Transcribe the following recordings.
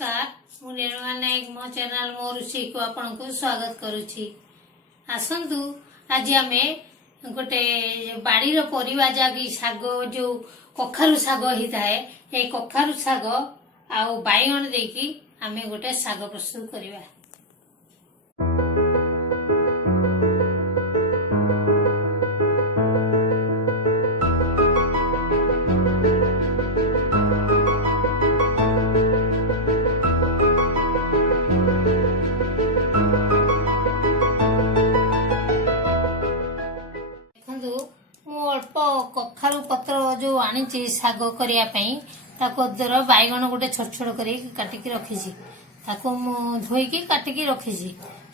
नमस्कार मु रेणुका नायक मो चैनल मो रुचि को आपन को स्वागत करुछि। आसंतु आज आमे गोटे बाड़ी रो परिवा जागी साग जो कखारु साग ही थाए ए कखारु साग आउ बाइगण देकी आमे गोटे साग प्रस्तुत करिवा। अल्प कखारु पत्र जो आनी साग करने बैगण गोटे छोट छोट कर काटिक रखी धोईकी काटिक रखी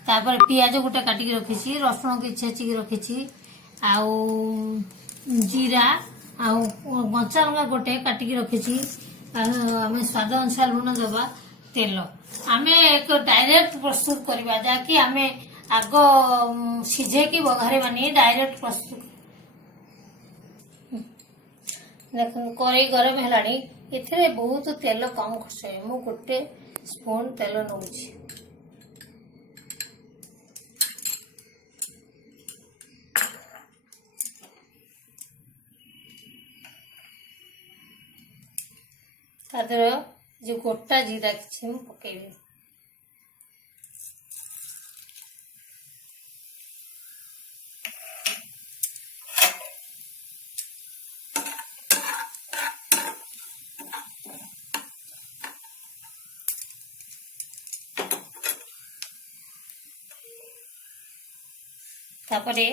पियाज गोटे काटिक रखी रसुण की छेचिक रखी आउ जीरा आउ कंचा लंका गोटे काटिक रखी आम स्वाद अनुसार लुण दबा तेल आम एक डायरेक्ट प्रस्तुत करवा जहाँकि आम आग सीझेकी बघारे बानी डायरेक्ट प्रस्तुत देख कड़े गरम है बहुत तेल कम खर्च है मु गोटे स्पून तेल नौची जो गोटा जीरा किसी पकेबी तापरे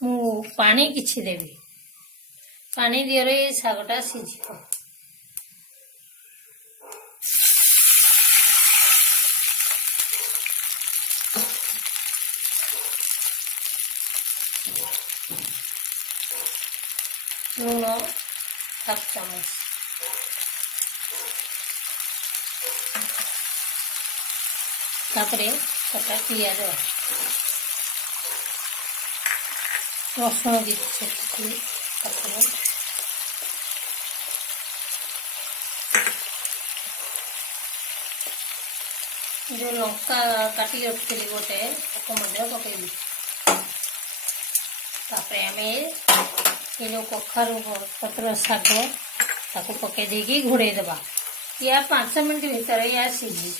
मु पानी किछि देबी पानी दियरे सागटा सिझिबो लूण हाफ चामच तापरे कटा पियाज रसुण की जो लंका काटी रखी गोटे पकईबी जो कखारु पत्र साग ताको पकई देकी घोड़े दबा या 5 मिनट भीतर या सीझी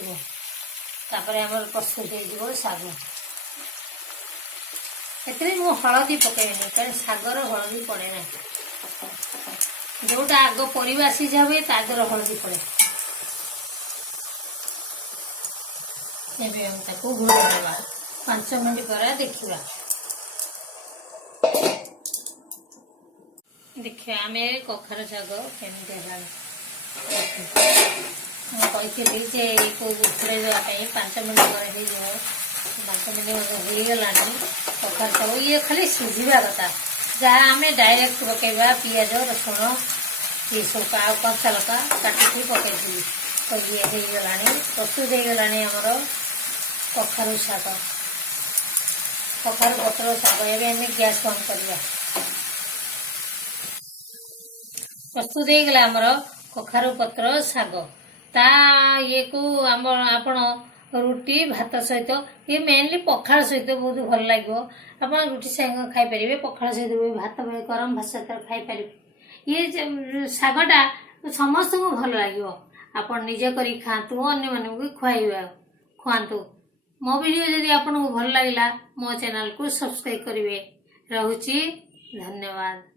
आम प्रस्तुत हो साग मु हलदी पकईनी कारण सागर हलदी पड़े ना जोटा आग परिवा सीझा हुए तागर हलदी पड़े घोड़ा देवा 5 मिनट पर देखा देखिए आम कखार साग केमती कही घोड़े देवाई 5 मिनट पर 5 मिनट हो कखार साग ये खाली सीझा कथा जहाँ आम डायरेक्ट पकेबा पियाज रसुण ये सब कंचा लका काटिकी पकईदी तो ये होगला प्रस्तुत होगला आमर कखारु साग कखारु पत्र साग एवं गैस बंद करवा प्रस्तुत होगला आमर कखारु पत्र साग ता ये को आपण रुटी भात सहित ये मेनली पखाल सहित बहुत भल लगे आप रुटी सहित खाई पारे पखाल सहित भी भात गरम भात सहित खाई पारे ये सागटा समस्त को भल लगे आप निजे कर खातु अन्य मानक भी खुआतु मो वीडियो जदि आपको भल लगा मो चैनल को सब्सक्राइब करेंगे। रहुची धन्यवाद।